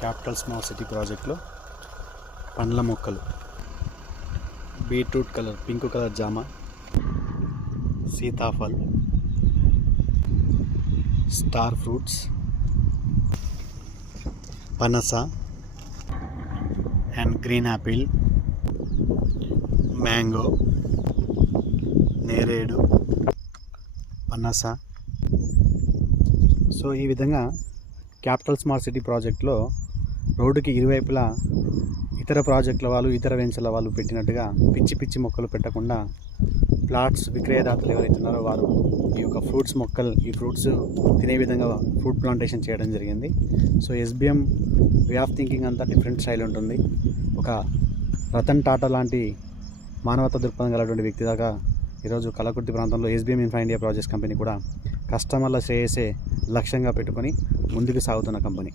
Capital smart city ప్రాజెక్ట్లో పండ్ల మొక్కలు, బీట్రూట్ కలర్, పింక్ కలర్ జామ, సీతాఫల్, స్టార్ ఫ్రూట్స్, పనస అండ్ గ్రీన్ యాపిల్, మ్యాంగో, నేరేడు, పనస. సో ఈ విధంగా క్యాపిటల్ స్మార్ట్ సిటీ ప్రాజెక్ట్లో రోడ్డుకి ఇరువైపులా ఇతర ప్రాజెక్టుల వాళ్ళు, ఇతర వెంచర్ల వాళ్ళు పెట్టినట్టుగా పిచ్చి పిచ్చి మొక్కలు పెట్టకుండా ప్లాట్స్ విక్రయదాతలు ఎవరైతే ఉన్నారో వారు ఈ యొక్క ఈ ఫ్రూట్స్ తినే విధంగా ఫ్రూట్ ప్లాంటేషన్ చేయడం జరిగింది. So SBM way of thinking అంతా డిఫరెంట్ స్టైల్ ఉంటుంది. ఒక రతన్ టాటా లాంటి మానవతా దృక్పథం గలటువంటి వ్యక్తి దాకా ఈరోజు కలకుర్తి ప్రాంతంలో SBM infra India projects company కూడా కస్టమర్ల శ్రేయసే లక్ష్యంగా పెట్టుకొని ముందుకు సాగుతున్న కంపెనీ.